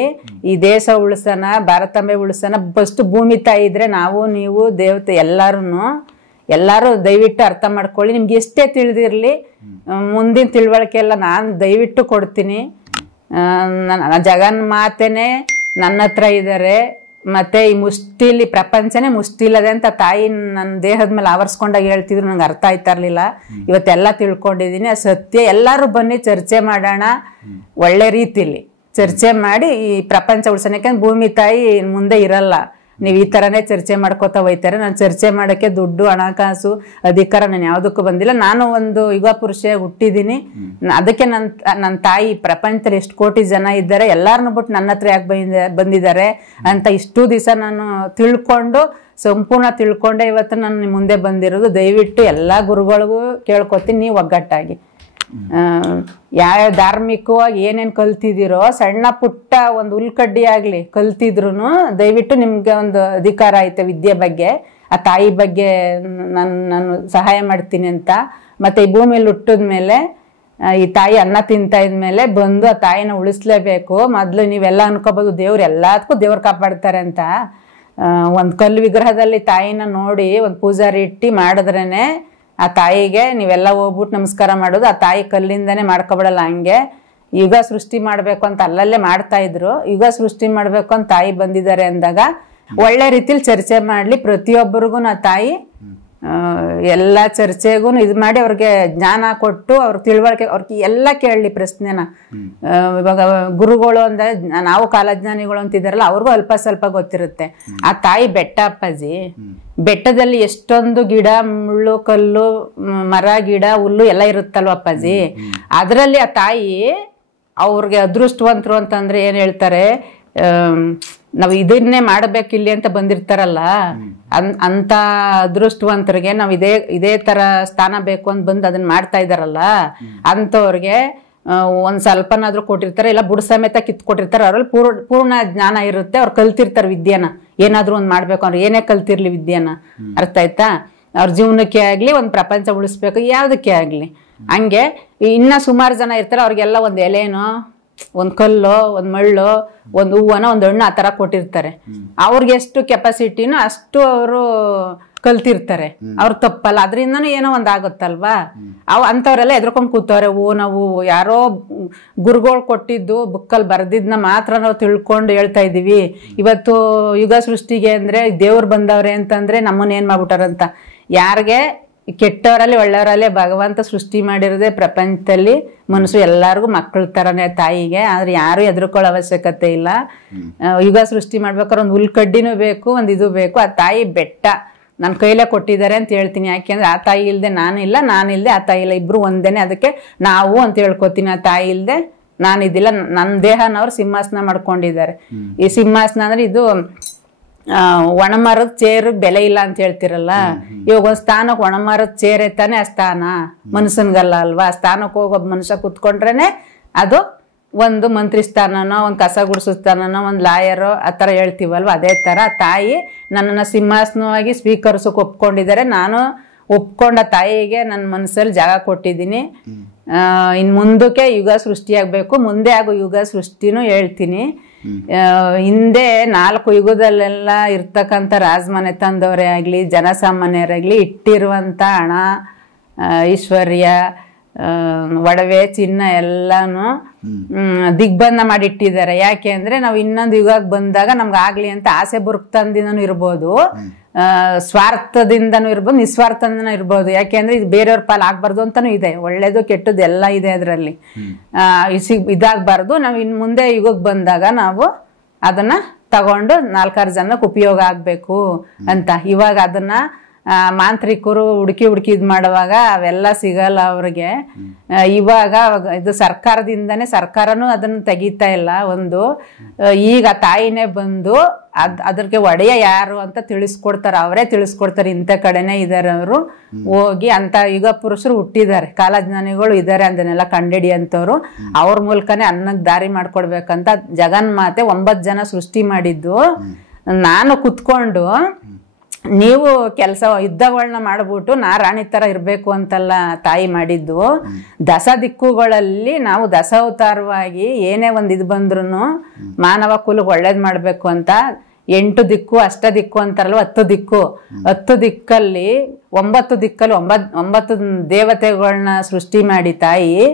ಈ ದೇಶ ಉಳಿಸೋಣ, ಭಾರತಾಂಬೆ ಉಳಿಸೋಣ. ಫಸ್ಟ್ ಭೂಮಿ ತಾಯಿ ಇದ್ರೆ ನಾವು ನೀವು ದೇವತೆ ಎಲ್ಲರೂ ದಯವಿಟ್ಟು ಅರ್ಥ ಮಾಡ್ಕೊಳ್ಳಿ. ನಿಮ್ಗೆ ಎಷ್ಟೇ ತಿಳಿದಿರ್ಲಿ, ಮುಂದಿನ ತಿಳುವಳಿಕೆ ಎಲ್ಲ ನಾನು ದಯವಿಟ್ಟು ಕೊಡ್ತೀನಿ. ಜಗನ್ಮಾತೆನೇ ನನ್ನ ಹತ್ರ ಇದ್ದಾರೆ. ಮತ್ತೆ ಈ ಮುಷ್ಟಿಲಿ ಪ್ರಪಂಚನೇ ಮುಷ್ಟಿಲ್ಲದೆ ಅಂತ ತಾಯಿ ನನ್ನ ದೇಹದ ಮೇಲೆ ಆವರಿಸ್ಕೊಂಡಾಗ ಹೇಳ್ತಿದ್ರು, ನಂಗೆ ಅರ್ಥ ಆಯ್ತಾ ಇರ್ಲಿಲ್ಲ. ಇವತ್ತೆಲ್ಲ ತಿಳ್ಕೊಂಡಿದೀನಿ. ಸತ್ಯ. ಎಲ್ಲರೂ ಬನ್ನಿ ಚರ್ಚೆ ಮಾಡೋಣ, ಒಳ್ಳೆ ರೀತಿಲಿ ಚರ್ಚೆ ಮಾಡಿ ಈ ಪ್ರಪಂಚ ಉಳಿಸೋಣ. ಯಾಕಂದ್ರೆ ಭೂಮಿ ತಾಯಿ ಮುಂದೆ ಇರಲ್ಲ. ನೀವು ಈ ಥರನೇ ಚರ್ಚೆ ಮಾಡ್ಕೋತಾ ಹೋಯ್ತಾರೆ. ನಾನು ಚರ್ಚೆ ಮಾಡೋಕ್ಕೆ ದುಡ್ಡು, ಹಣಕಾಸು, ಅಧಿಕಾರ ನಾನು ಯಾವುದಕ್ಕೂ ಬಂದಿಲ್ಲ. ನಾನು ಒಂದು ಯುಗ ಪುರುಷ ಹುಟ್ಟಿದ್ದೀನಿ. ಅದಕ್ಕೆ ನನ್ನ ತಾಯಿ ಪ್ರಪಂಚದಲ್ಲಿ ಎಷ್ಟು ಕೋಟಿ ಜನ ಇದ್ದಾರೆ, ಎಲ್ಲರನ್ನೂ ಬಿಟ್ಟು ನನ್ನ ಹತ್ರ ಯಾಕೆ ಬಂದಿದ್ದಾರೆ ಅಂತ ಇಷ್ಟು ದಿವಸ ನಾನು ತಿಳ್ಕೊಂಡು, ಸಂಪೂರ್ಣ ತಿಳ್ಕೊಂಡೆ ಇವತ್ತು ನಾನು ಮುಂದೆ ಬಂದಿರೋದು. ದಯವಿಟ್ಟು ಎಲ್ಲ ಗುರುಗಳಿಗೂ ಕೇಳ್ಕೊತೀನಿ, ನೀವು ಒಗ್ಗಟ್ಟಾಗಿ ಯಾವ ಧಾರ್ಮಿಕವಾಗಿ ಏನೇನು ಕಲ್ತಿದ್ದೀರೋ, ಸಣ್ಣ ಪುಟ್ಟ ಒಂದು ಹುಲ್ಕಡ್ಡಿ ಆಗಲಿ ಕಲ್ತಿದ್ರು ದಯವಿಟ್ಟು ನಿಮ್ಗೆ ಒಂದು ಅಧಿಕಾರ ಐತೆ ವಿದ್ಯೆ ಬಗ್ಗೆ, ಆ ತಾಯಿ ಬಗ್ಗೆ ನಾನು ಸಹಾಯ ಮಾಡ್ತೀನಿ ಅಂತ. ಮತ್ತು ಈ ಭೂಮಿಯಲ್ಲಿ ಹುಟ್ಟಿದ್ಮೇಲೆ ಈ ತಾಯಿ ಅನ್ನ ತಿಂತಾ ಇದ್ಮೇಲೆ ಬಂದು ಆ ತಾಯಿನ ಉಳಿಸ್ಲೇಬೇಕು. ಮೊದಲು ನೀವೆಲ್ಲ ಅನ್ಕೋಬೋದು ದೇವ್ರು ಎಲ್ಲದಕ್ಕೂ ದೇವ್ರು ಕಾಪಾಡ್ತಾರೆ ಅಂತ. ಒಂದು ಕಲ್ಲು ವಿಗ್ರಹದಲ್ಲಿ ತಾಯಿನ ನೋಡಿ ಒಂದು ಪೂಜಾರಿ ಇಟ್ಟು ಮಾಡಿದ್ರೇನೆ ಆ ತಾಯಿಗೆ ನೀವೆಲ್ಲ ಹೋಗ್ಬಿಟ್ಟು ನಮಸ್ಕಾರ ಮಾಡೋದು. ಆ ತಾಯಿ ಕಲ್ಲಿಂದನೇ ಮಾಡ್ಕೊಬಿಡಲ್ಲ. ಹಂಗೆ ಯುಗ ಸೃಷ್ಟಿ ಮಾಡಬೇಕು ಅಂತ ಅಲ್ಲಲ್ಲೇ ಮಾಡ್ತಾ ಇದ್ರು. ಯುಗ ಸೃಷ್ಟಿ ಮಾಡಬೇಕು ಅಂತ ತಾಯಿ ಬಂದಿದ್ದಾರೆ ಅಂದಾಗ ಒಳ್ಳೆ ರೀತಿಲಿ ಚರ್ಚೆ ಮಾಡಲಿ, ಪ್ರತಿಯೊಬ್ಬರಿಗೂ ಆ ತಾಯಿ ಎಲ್ಲ ಚರ್ಚೆಗೂ ಇದು ಮಾಡಿ ಅವ್ರಿಗೆ ಜ್ಞಾನ ಕೊಟ್ಟು ಅವ್ರ ತಿಳುವಳಿಕೆ ಅವ್ರಿಗೆ ಎಲ್ಲ ಕೇಳಲಿ ಪ್ರಶ್ನೆನ. ಇವಾಗ ಗುರುಗಳು ಅಂದ್ರೆ ನಾವು ಕಾಲಜ್ಞಾನಿಗಳು ಅಂತಿದಾರಲ್ಲ, ಅವ್ರಿಗೂ ಅಲ್ಪ ಸ್ವಲ್ಪ ಗೊತ್ತಿರುತ್ತೆ. ಆ ತಾಯಿ ಬೆಟ್ಟ ಅಪ್ಪಾಜಿ, ಬೆಟ್ಟದಲ್ಲಿ ಎಷ್ಟೊಂದು ಗಿಡ, ಮುಳ್ಳು, ಕಲ್ಲು, ಮರ, ಗಿಡ, ಹುಲ್ಲು ಎಲ್ಲ ಇರುತ್ತಲ್ವ ಅಪ್ಪಾಜಿ. ಅದರಲ್ಲಿ ಆ ತಾಯಿ ಅವ್ರಿಗೆ ಅದೃಷ್ಟವಂತರು ಅಂತಂದ್ರೆ ಏನ್ ಹೇಳ್ತಾರೆ, ನಾವು ಇದನ್ನೇ ಮಾಡ್ಬೇಕಿಲ್ಲಿ ಅಂತ ಬಂದಿರ್ತಾರಲ್ಲ, ಅಂತ ಅದೃಷ್ಟವಂತರಿಗೆ ನಾವು ಇದೇ ತರ ಸ್ಥಾನ ಬೇಕು ಅಂತ ಬಂದು ಅದನ್ನ ಮಾಡ್ತಾ ಇದಾರಲ್ಲ, ಅಂತವ್ರಿಗೆ ಒಂದ್ ಸ್ವಲ್ಪನಾದ್ರೂ ಕೊಟ್ಟಿರ್ತಾರೆ, ಇಲ್ಲ ಬುಡ ಸಮೇತ ಕಿತ್ಕೊಟ್ಟಿರ್ತಾರೆ. ಅವ್ರಲ್ಲಿ ಪೂರ್ಣ ಜ್ಞಾನ ಇರುತ್ತೆ. ಅವ್ರು ಕಲ್ತಿರ್ತಾರೆ ವಿದ್ಯೆನ. ಏನಾದ್ರು ಒಂದ್ ಮಾಡ್ಬೇಕು ಅವ್ರು ಏನೇ ಕಲ್ತಿರ್ಲಿ ವಿದ್ಯೆನ, ಅರ್ಥ ಆಯ್ತಾ? ಅವ್ರ ಜೀವನಕ್ಕೆ ಆಗ್ಲಿ, ಒಂದ್ ಪ್ರಪಂಚ ಉಳಿಸ್ಬೇಕು, ಯಾವ್ದಕ್ಕೆ ಆಗ್ಲಿ. ಹಂಗೆ ಇನ್ನ ಸುಮಾರು ಜನ ಇರ್ತಾರೆ, ಅವ್ರಿಗೆಲ್ಲ ಒಂದ್ ಎಲೆನೋ, ಒಂದ್ ಕಲ್ಲು, ಒಂದ್ ಮಳ್ಳು, ಒಂದ್ ಹೂವನ, ಒಂದ್ ಹಣ್ಣು ಆ ತರ ಕೊಟ್ಟಿರ್ತಾರೆ. ಅವ್ರಿಗೆ ಎಷ್ಟು ಕೆಪಾಸಿಟಿನೋ ಅಷ್ಟು ಅವರು ಕಲ್ತಿರ್ತಾರೆ. ಅವ್ರು ತಪ್ಪಲ್ಲ, ಅದ್ರಿಂದನೂ ಏನೋ ಒಂದ್ ಆಗುತ್ತಲ್ವಾ. ಅಂತವ್ರೆಲ್ಲ ಎದ್ರಕೊಂಡ್ ಕೂತವ್ರೆ. ನಾವು ಯಾರೋ ಗುರುಗಳು ಕೊಟ್ಟಿದ್ದು ಬುಕ್ಕಲ್ಲಿ ಬರ್ದಿದ್ನ ಮಾತ್ರ ನಾವು ತಿಳ್ಕೊಂಡು ಹೇಳ್ತಾ ಇದೀವಿ. ಇವತ್ತು ಯುಗ ಸೃಷ್ಟಿಗೆ ಅಂದ್ರೆ ದೇವ್ರು ಬಂದವ್ರೆ ಅಂತಂದ್ರೆ ನಮ್ಮನ್ನ ಏನ್ ಮಾಡ್ಬಿಟ್ಟಾರಂತ. ಯಾರಿಗೆ ಕೆಟ್ಟವರಲ್ಲಿ ಒಳ್ಳೆಯವರಲ್ಲಿ ಭಗವಂತ ಸೃಷ್ಟಿ ಮಾಡಿರೋದೇ ಪ್ರಪಂಚದಲ್ಲಿ ಮನಸ್ಸು ಎಲ್ಲಾರ್ಗು ಮಕ್ಕಳ ತರನೇ ತಾಯಿಗೆ. ಆದ್ರೆ ಯಾರು ಹೆದರ್ಕೊಳ್ಳೋ ಅವಶ್ಯಕತೆ ಇಲ್ಲ. ಯುಗ ಸೃಷ್ಟಿ ಮಾಡ್ಬೇಕಾದ್ರೆ ಒಂದು ಹುಲ್ಕಡ್ಡಿನೂ ಬೇಕು, ಒಂದು ಇದು ಬೇಕು. ಆ ತಾಯಿ ಬೆಟ್ಟ ನನ್ನ ಕೈಲೇ ಕೊಟ್ಟಿದ್ದಾರೆ ಅಂತ ಹೇಳ್ತೀನಿ. ಯಾಕೆಂದ್ರೆ ಆ ತಾಯಿ ಇಲ್ದೆ ನಾನಿಲ್ಲ, ನಾನಿಲ್ದೆ ಆ ತಾಯಿ ಇಲ್ಲ, ಇಬ್ರು ಒಂದೇನೆ. ಅದಕ್ಕೆ ನಾವು ಅಂತ ಹೇಳ್ಕೊತೀನಿ. ಆ ತಾಯಿ ಇಲ್ದೆ ನಾನಿದ್ದಿಲ್ಲ. ನನ್ನ ದೇಹನವ್ರು ಸಿಂಹಾಸನ ಮಾಡ್ಕೊಂಡಿದ್ದಾರೆ. ಈ ಸಿಂಹಾಸನ ಅಂದ್ರೆ ಇದು ಒಣಮರದ ಚೇರ್ ಬೆಲೆ ಇಲ್ಲ ಅಂತ ಹೇಳ್ತಿರಲ್ಲ. ಇವಾಗ ಒಂದ್ ಸ್ಥಾನಕ್ಕೆ ಒಣಮರದ ಚೇರೆ ತಾನೆ ಆ ಸ್ಥಾನ, ಮನುಷ್ಯನ್ಗಲ್ಲ ಅಲ್ವಾ. ಆ ಸ್ಥಾನಕ್ಕೆ ಹೋಗೋದ್ ಮನುಷ್ಯ ಕುತ್ಕೊಂಡ್ರೇನೆ ಅದು ಒಂದು ಮಂತ್ರಿ ಸ್ಥಾನನೋ, ಒಂದ್ ಕಸ ಗುಡಿಸೋ ಸ್ಥಾನನೋ, ಒಂದ್ ಲಾಯರೋ ಆ ತರ ಹೇಳ್ತೀವಲ್ವ. ಅದೇ ತರ ತಾಯಿ ನನ್ನನ್ನ ಸಿಂಹಾಸನವಾಗಿ ಸ್ವೀಕರಿಸೋಕೆ ಒಪ್ಕೊಂಡಿದ್ದಾರೆ. ನಾನು ಒಪ್ಕೊಂಡ ತಾಯಿಗೆ ನನ್ನ ಮನಸ್ಸಲ್ಲಿ ಜಾಗ ಕೊಟ್ಟಿದ್ದೀನಿ. ಇನ್ ಮುಂದಕ್ಕೆ ಯುಗ ಸೃಷ್ಟಿಯಾಗಬೇಕು. ಮುಂದೆ ಆಗೋ ಯುಗ ಸೃಷ್ಟಿನೂ ಹೇಳ್ತೀನಿ. ಹಿಂದೆ 4 ಯುಗದಲ್ಲೆಲ್ಲ ಇರ್ತಕ್ಕಂಥ ರಾಜಮನೆ ತಂದವರೇ ಆಗ್ಲಿ, ಜನಸಾಮಾನ್ಯರಾಗ್ಲಿ ಇಟ್ಟಿರುವಂತ ಹಣ, ಐಶ್ವರ್ಯ, ಒಡವೆ, ಚಿನ್ನ ಎಲ್ಲಾನು ದಿಗ್ಬಂಧ ಮಾಡಿಟ್ಟಿದ್ದಾರೆ. ಯಾಕೆ ಅಂದ್ರೆ ನಾವು ಇನ್ನೊಂದು ಯುಗಕ್ಕೆ ಬಂದಾಗ ನಮ್ಗೆ ಆಗ್ಲಿ ಅಂತ ಆಸೆ ಬುರುಕ್ತನದಿಂದನೂ ಇರ್ಬೋದು, ಸ್ವಾರ್ಥದಿಂದನೂ ಇರ್ಬೋದು, ನಿಸ್ವಾರ್ಥದಿಂದನೂ ಇರ್ಬೋದು. ಯಾಕೆಂದ್ರೆ ಇದು ಬೇರೆಯವ್ರ ಪಾಲ್ ಆಗ್ಬಾರ್ದು ಅಂತಾನು ಇದೆ. ಒಳ್ಳೇದು ಕೆಟ್ಟದ್ದು ಎಲ್ಲ ಇದೆ ಅದರಲ್ಲಿ. ಇದಾಗಬಾರ್ದು. ನಾವು ಇನ್ ಮುಂದೆ ಯುಗಕ್ಕೆ ಬಂದಾಗ ನಾವು ಅದನ್ನ ತಗೊಂಡು 4-6 ಜನಕ್ಕೆ ಉಪಯೋಗ ಆಗ್ಬೇಕು ಅಂತ. ಇವಾಗ ಅದನ್ನ ಮಾಂತ್ರಿಕರು ಹುಡುಕಿ ಇದ್ ಮಾಡುವಾಗ ಅವೆಲ್ಲ ಸಿಗಲ್ಲ ಅವ್ರಿಗೆ. ಇವಾಗ ಇದು ಸರ್ಕಾರದಿಂದನೇ, ಸರ್ಕಾರನೂ ಅದನ್ನ ತೆಗಿತಾ ಇಲ್ಲ. ಒಂದು ಈಗ ತಾಯಿನೇ ಬಂದು ಅದ್ರಿಗೆ ಒಡೆಯ ಯಾರು ಅಂತ ತಿಳಿಸ್ಕೊಡ್ತಾರೆ. ಅವರೇ ತಿಳಿಸ್ಕೊಡ್ತಾರೆ. ಇಂಥ ಕಡೆನೇ ಇದಾರೆ ಅವರು. ಹೋಗಿ ಅಂತ ಯುಗ ಪುರುಷರು ಹುಟ್ಟಿದ್ದಾರೆ, ಕಾಲಜ್ಞಾನಿಗಳು ಇದಾರೆ, ಅದನ್ನೆಲ್ಲ ಕಂಡಿಡಿಯಂತವ್ರು. ಅವ್ರ ಮೂಲಕನೇ ಅನ್ನಕ್ಕೆ ದಾರಿ ಮಾಡ್ಕೊಡ್ಬೇಕಂತ ಜಗನ್ಮಾತೆ 9 ಜನ ಸೃಷ್ಟಿ ಮಾಡಿದ್ದು. ನಾನು ಕುತ್ಕೊಂಡು ನೀವು ಕೆಲಸ ಯುದ್ಧಗಳನ್ನ ಮಾಡ್ಬಿಟ್ಟು ನಾ ರಾಣಿ ತರ ಇರ್ಬೇಕು ಅಂತಲ್ಲ ತಾಯಿ ಮಾಡಿದ್ದು. ದಶ ದಿಕ್ಕುಗಳಲ್ಲಿ ನಾವು ದಶಾವತಾರವಾಗಿ ಏನೇ ಒಂದ್ ಇದು ಬಂದ್ರು ಮಾನವ ಕುಲಕ್ಕೆ ಒಳ್ಳೇದ್ ಮಾಡ್ಬೇಕು ಅಂತ 8 ದಿಕ್ಕು, 8 ದಿಕ್ಕು ಅಂತಾರಲ್ವ, 10 ದಿಕ್ಕು. 10 ದಿಕ್ಕಲ್ಲಿ 9 ದಿಕ್ಕಲ್ಲಿ 9 ದೇವತೆಗಳನ್ನ ಸೃಷ್ಟಿ ಮಾಡಿ ತಾಯಿ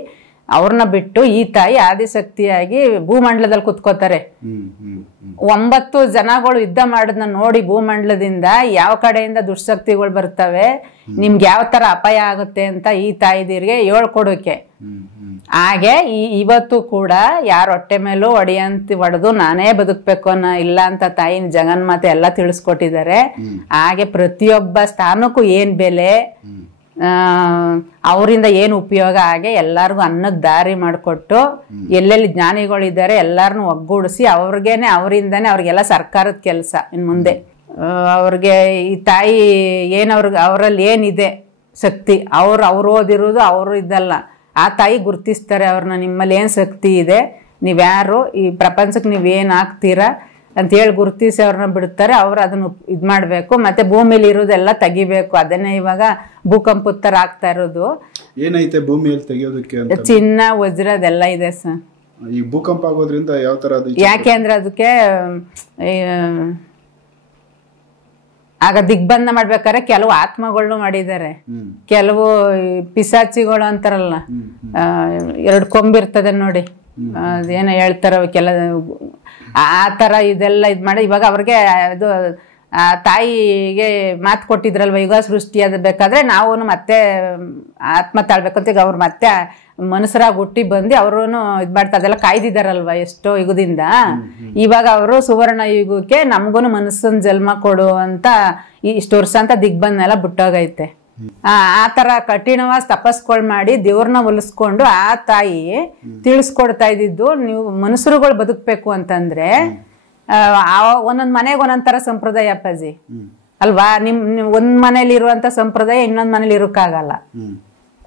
ಅವ್ರನ್ನ ಬಿಟ್ಟು ಈ ತಾಯಿ ಆದಿಶಕ್ತಿಯಾಗಿ ಭೂಮಂಡಲದಲ್ಲಿ ಕುತ್ಕೋತಾರೆ. 9 ಜನಗಳು ಯುದ್ಧ ಮಾಡೋದನ್ನ ನೋಡಿ ಭೂಮಂಡಲದಿಂದ ಯಾವ ಕಡೆಯಿಂದ ದುಷ್ಟಶಕ್ತಿಗಳು ಬರ್ತವೆ, ನಿಮ್ಗೆ ಯಾವ ತರ ಅಪಾಯ ಆಗುತ್ತೆ ಅಂತ ಈ ತಾಯಿದಿರಿಗೆ ಹೇಳ್ಕೊಡೋಕೆ. ಹಾಗೆ ಇವತ್ತು ಕೂಡ ಯಾರ ಹೊಟ್ಟೆ ಮೇಲೂ ಹೊಡೆದು ನಾನೇ ಬದುಕ್ಬೇಕು ಅನ್ನೋ ಇಲ್ಲ ಅಂತ ತಾಯಿನ ಜಗನ್ಮಾತೆ ಎಲ್ಲ ತಿಳಿಸ್ಕೊಟ್ಟಿದ್ದಾರೆ. ಹಾಗೆ ಪ್ರತಿಯೊಬ್ಬ ಸ್ಥಾನಕ್ಕೂ ಏನ್ ಬೆಲೆ, ಅವರಿಂದ ಏನು ಉಪಯೋಗ, ಹಾಗೆ ಎಲ್ಲಾರ್ಗು ಅನ್ನಕ್ಕೆ ದಾರಿ ಮಾಡಿಕೊಟ್ಟು ಎಲ್ಲೆಲ್ಲಿ ಜ್ಞಾನಿಗಳಿದ್ದಾರೆ ಎಲ್ಲಾರನ್ನು ಒಗ್ಗೂಡಿಸಿ ಅವ್ರಿಗೇನೆ ಅವರಿಂದಾನೆ ಅವ್ರಿಗೆಲ್ಲ ಸರ್ಕಾರದ ಕೆಲಸ. ಇನ್ ಮುಂದೆ ಅವ್ರಿಗೆ ಈ ತಾಯಿ ಅವರಲ್ಲಿ ಏನಿದೆ ಶಕ್ತಿ, ಅವ್ರು ಓದಿರೋದು ಅವರು ಇದಲ್ಲ, ಆ ತಾಯಿ ಗುರ್ತಿಸ್ತಾರೆ ಅವ್ರನ್ನ. ನಿಮ್ಮಲ್ಲಿ ಏನ್ ಶಕ್ತಿ ಇದೆ, ನೀವ್ಯಾರು, ಈ ಪ್ರಪಂಚಕ್ಕೆ ನೀವೇನ್ ಆಗ್ತೀರಾ ಅಂತ ಹೇಳಿ ಗುರುತಿಸಿ ಅವ್ರನ್ನ ಬಿಡ್ತಾರೆ. ಅವ್ರು ಅದನ್ನ ಇದ್ ಮಾಡ್ಬೇಕು. ಮತ್ತೆ ಭೂಮಿಲಿ ಇರೋದೆಲ್ಲ ತೆಗಿಬೇಕು. ಅದನ್ನೇ ಇವಾಗ ಭೂಕಂಪ ತರ ಆಗ್ತಾ ಇರೋದು. ಏನೈತೆ ಭೂಮಿಯಲ್ಲಿ ತೆಗಿಯೋದಕ್ಕೆ? ಚಿನ್ನ, ವಜ್ರ ಅದೆಲ್ಲ ಇದೆ ಸರ್. ಈ ಭೂಕಂಪ ಆಗೋದ್ರಿಂದ ಯಾವ ತರ? ಯಾಕೆ ಅಂದ್ರೆ ಅದಕ್ಕೆ ಆಗ ದಿಗ್ಬಂಧ ಮಾಡ್ಬೇಕಾದ್ರೆ ಕೆಲವು ಆತ್ಮಗಳನ್ನೂ ಮಾಡಿದ್ದಾರೆ, ಕೆಲವು ಪಿಸಾಚಿಗಳು ಅಂತಾರಲ್ಲ, 2 ಕೊಂಬಿರ್ತದೆ ನೋಡಿ, ಅದೇನೋ ಹೇಳ್ತಾರ ಕೆಲ ಆ ಥರ ಇದೆಲ್ಲ ಇದು ಮಾಡಿ ಇವಾಗ ಅವ್ರಿಗೆ ಅದು ತಾಯಿಗೆ ಮಾತು ಕೊಟ್ಟಿದ್ರಲ್ವ, ಯುಗ ಸೃಷ್ಟಿ ಬೇಕಾದ್ರೆ ನಾವು ಮತ್ತೆ ಆತ್ಮ ತಾಳ್ಬೇಕಂತ ಈಗ ಅವ್ರು ಮತ್ತೆ ಮನುಷ್ಯರಾಗಿ ಹುಟ್ಟಿ ಬಂದು ಅವರು ಇದು ಮಾಡ್ತಾ ಅದೆಲ್ಲ ಕಾಯ್ದಿದಾರಲ್ವ ಎಷ್ಟೋ ಯುಗದಿಂದ. ಇವಾಗ ಅವರು ಸುವರ್ಣ ಯುಗಕ್ಕೆ ನಮಗೂ ಮನಸ್ಸನ್ನ ಜನ್ಮ ಕೊಡು ಅಂತ ಇಷ್ಟು ವರ್ಷ ಅಂತ ದಿಗ್ಬಂಧನೆಲ್ಲ ಬಿಟ್ಟೋಗೈತೆ. ಆ ತರ ಕಠಿಣವಾದ ತಪಸ್ಗಳು ಮಾಡಿ ದೇವ್ರನ್ನ ಒಲಿಸ್ಕೊಂಡು ಆ ತಾಯಿ ತಿಳಿಸ್ಕೊಡ್ತಾ ಇದ್ದಿದ್ದು, ನೀವು ಮನುಷ್ಯರುಗಳು ಬದುಕ್ಬೇಕು ಅಂತಂದ್ರೆ ಒಂದೊಂದ್ ಮನೆಗೆ ಒಂದೊಂದ್ ಸಂಪ್ರದಾಯ ಅಪ್ಪಾಜಿ ಅಲ್ವಾ. ಒಂದ್ ಮನೇಲಿ ಇರುವಂತ ಸಂಪ್ರದಾಯ ಇನ್ನೊಂದ್ ಮನೇಲಿ ಇರೋಕ್ಕಾಗಲ್ಲ.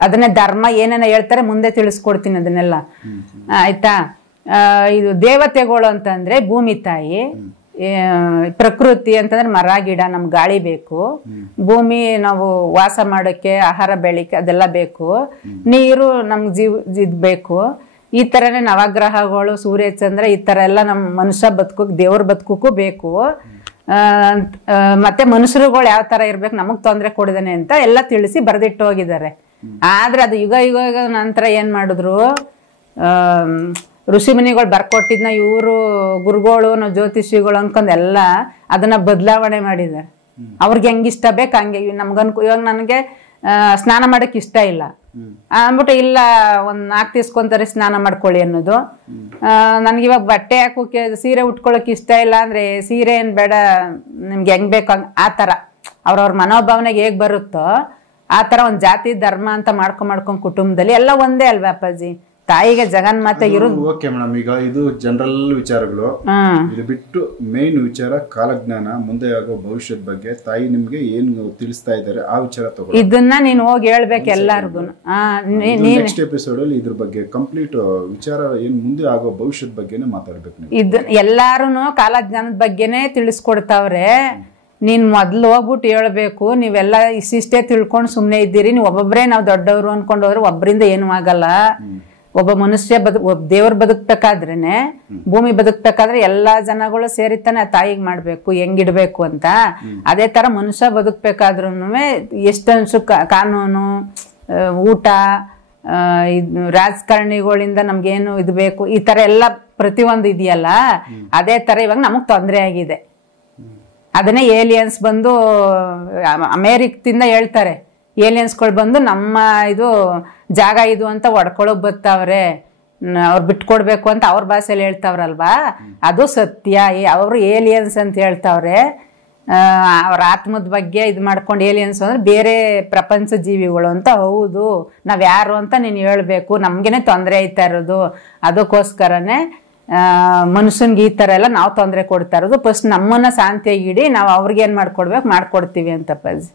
ಅದನ್ನೇ ಧರ್ಮ ಏನೇನ ಹೇಳ್ತಾರೆ ಮುಂದೆ ತಿಳಿಸ್ಕೊಡ್ತೀನಿ ಅದನ್ನೆಲ್ಲ, ಆಯ್ತಾ. ಇದು ದೇವತೆಗಳು ಅಂತಂದ್ರೆ ಭೂಮಿ ತಾಯಿ, ಪ್ರಕೃತಿ ಅಂತಂದ್ರೆ ಮರ ಗಿಡ, ನಮ್ಗೆ ಗಾಳಿ ಬೇಕು, ಭೂಮಿ ನಾವು ವಾಸ ಮಾಡೋಕ್ಕೆ ಆಹಾರ ಬೆಳಿಕೆ ಅದೆಲ್ಲ ಬೇಕು, ನೀರು ನಮ್ಗೆ ಇದ್ ಬೇಕು. ಈ ತರನೇ ನವಗ್ರಹಗಳು, ಸೂರ್ಯ ಚಂದ್ರ, ಈ ತರ ಎಲ್ಲ ನಮ್ಮ ಮನುಷ್ಯ ಬದುಕೋಕ್ ದೇವ್ರ ಬದುಕೋಕ್ಕೂ ಬೇಕು. ಮತ್ತೆ ಮನುಷ್ಯರುಗಳು ಯಾವ ತರ ಇರ್ಬೇಕು, ನಮಗ್ ತೊಂದರೆ ಕೊಡಿದಾನೆ ಅಂತ ಎಲ್ಲ ತಿಳಿಸಿ ಬರೆದಿಟ್ಟು ಹೋಗಿದ್ದಾರೆ. ಆದ್ರೆ ಅದು ಯುಗ ಯುಗ ನಂತರ ಏನ್ ಮಾಡಿದ್ರು, ಋಷಿ ಮುನಿಗಳು ಬರ್ಕೊಟ್ಟಿದ್ನ ಇವರು ಗುರುಗಳು ನಾವು ಜ್ಯೋತಿಷಿಗಳು ಅನ್ಕೊಂಡ್ ಎಲ್ಲ ಅದನ್ನ ಬದಲಾವಣೆ ಮಾಡಿದ್ದಾರೆ. ಅವ್ರಿಗೆ ಹೆಂಗಿಷ್ಟ ಬೇಕು ಹಂಗೆ. ಇವಾಗ ನನಗೆ ಸ್ನಾನ ಮಾಡಕ್ ಇಷ್ಟ ಇಲ್ಲ ಅಂದ್ಬಿಟ್ಟು ಇಲ್ಲ ಒಂದ್ 4 ದಿವ್ಸಕ್ಕೊಂದ್ಸರಿ ಸ್ನಾನ ಮಾಡ್ಕೊಳ್ಳಿ ಅನ್ನೋದು. ನನ್ಗೆ ಇವಾಗ ಬಟ್ಟೆ ಹಾಕೋಕೆ ಸೀರೆ ಉಟ್ಕೊಳಕ್ ಇಷ್ಟ ಇಲ್ಲ ಅಂದ್ರೆ ಸೀರೆ ಏನ್ ಬೇಡ ನಿಮ್ಗೆ ಹೆಂಗ್ ಬೇಕು ಹಂಗ, ಆ ತರ ಅವ್ರವ್ರ ಮನೋಭಾವನೆಗೆ ಹೇಗ್ ಬರುತ್ತೋ ಆ ತರ ಒಂದ್ ಜಾತಿ ಧರ್ಮ ಅಂತ ಮಾಡ್ಕೊಂಡ್ ಕುಟುಂಬದಲ್ಲಿ ಎಲ್ಲ ಒಂದೇ ಅಲ್ವಾ ಅಪ್ಪಾಜಿ. ತಾಯಿಗೆ ಜಗನ್ಮಾತೆ ಇರೋದು ಓಕೆ ಮೇಡಮ್. ಈಗ ಇದು ಜನರಲ್ ವಿಚಾರಗಳು, ಇದು ಬಿಟ್ಟು ಮೇನ್ ವಿಚಾರ ಕಾಲಜ್ಞಾನ, ಮುಂದೆ ಆಗೋ ಭವಿಷ್ಯದ ಬಗ್ಗೆ ತಾಯಿ ನಿಮ್ಗೆ ಏನು ತಿಳಿಸ್ತಾ ಇದ್ದಾರೆ ಆ ವಿಚಾರ ತಗೋ. ಇದನ್ನ ನೀನ್ ಹೋಗಿ ಹೇಳ್ಬೇಕು ಎಲ್ಲಾರ್ಗು. ನೆಕ್ಸ್ಟ್ ಎಪಿಸೋಡ್ ಅಲ್ಲಿ ಇದ್ರ ಬಗ್ಗೆ ಕಂಪ್ಲೀಟ್ ವಿಚಾರ ಏನ್ ಮುಂದೆ ಆಗೋ ಭವಿಷ್ಯದ ಬಗ್ಗೆನೇ ಮಾತಾಡ್ಬೇಕು ನೀವು. ಇದು ಎಲ್ಲಾರುನು ಕಾಲಜ್ಞಾನದ ಬಗ್ಗೆನೇ ತಿಳಿಸ್ಕೊಡ್ತಾವ್ರೆ. ನೀನ್ ಮೊದ್ಲು ಹೋಗ್ಬಿಟ್ಟು ಹೇಳ್ಬೇಕು, ನೀವೆಲ್ಲ ಇಷ್ಟಿಷ್ಟೇ ತಿಳ್ಕೊಂಡು ಸುಮ್ನೆ ಇದ್ದೀರಿ, ನೀವು ಒಬ್ಬೊಬ್ರೇ ನಾವು ದೊಡ್ಡವರು ಅನ್ಕೊಂಡು ಹೋದ್ರೆ ಒಬ್ಬರಿಂದ ಏನೂ ಆಗಲ್ಲ. ಒಬ್ಬ ಮನುಷ್ಯ ದೇವ್ರ ಬದುಕ್ಬೇಕಾದ್ರೇನೆ, ಭೂಮಿ ಬದುಕ್ಬೇಕಾದ್ರೆ ಎಲ್ಲಾ ಜನಗಳು ಸೇರಿತಾನೆ ಆ ತಾಯಿಗೆ ಮಾಡ್ಬೇಕು ಹೆಂಗಿಡ್ಬೇಕು ಅಂತ. ಅದೇ ತರ ಮನುಷ್ಯ ಬದುಕ್ಬೇಕಾದ್ರೂ ಎಷ್ಟೊಂದು ಕಾನೂನು, ಊಟ, ರಾಜಕಾರಣಿಗಳಿಂದ ನಮ್ಗೇನು ಇದು ಬೇಕು, ಈ ತರ ಎಲ್ಲ ಪ್ರತಿಯೊಂದು ಇದೆಯಲ್ಲ, ಅದೇ ತರ ಇವಾಗ ನಮಗ್ ತೊಂದರೆ ಆಗಿದೆ. ಅದನ್ನೇ ಏಲಿಯನ್ಸ್ ಬಂದು ಅಮೇರಿಕದಿಂದ ಹೇಳ್ತಾರೆ, ಏಲಿಯನ್ಸ್ಗಳು ಬಂದು ನಮ್ಮ ಇದು ಜಾಗ ಇದು ಅಂತ ಹೊಡ್ಕೊಳಕ್ ಬರ್ತಾವ್ರೆ, ಅವ್ರು ಬಿಟ್ಕೊಡ್ಬೇಕು ಅಂತ ಅವ್ರ ಭಾಷೆಯಲ್ಲಿ ಹೇಳ್ತಾವ್ರಲ್ವಾ, ಅದು ಸತ್ಯ. ಅವರು ಏಲಿಯನ್ಸ್ ಅಂತ ಹೇಳ್ತಾವ್ರೆ. ಅವ್ರ ಆತ್ಮದ ಬಗ್ಗೆ ಇದು ಮಾಡ್ಕೊಂಡು ಏಲಿಯನ್ಸ್ ಅಂದ್ರೆ ಬೇರೆ ಪ್ರಪಂಚ ಜೀವಿಗಳು ಅಂತ. ಹೌದು, ನಾವ್ ಯಾರು ಅಂತ ನೀನು ಹೇಳ್ಬೇಕು, ನಮ್ಗೇನೆ ತೊಂದರೆ ಆಯ್ತಾ ಇರೋದು, ಅದಕ್ಕೋಸ್ಕರನೇ ಮನುಷ್ಯನ್ಗೆ ಈ ತರ ಎಲ್ಲ ನಾವು ತೊಂದರೆ ಕೊಡ್ತಾ ಇರೋದು. ಫಸ್ಟ್ ನಮ್ಮನ್ನ ಶಾಂತಿಯಾಗಿ ಇಡಿ, ನಾವು ಅವ್ರಿಗೆ ಏನ್ ಮಾಡ್ಕೊಡ್ಬೇಕು ಮಾಡ್ಕೊಡ್ತೀವಿ ಅಂತ ಅಪ್ಪಾಜಿ.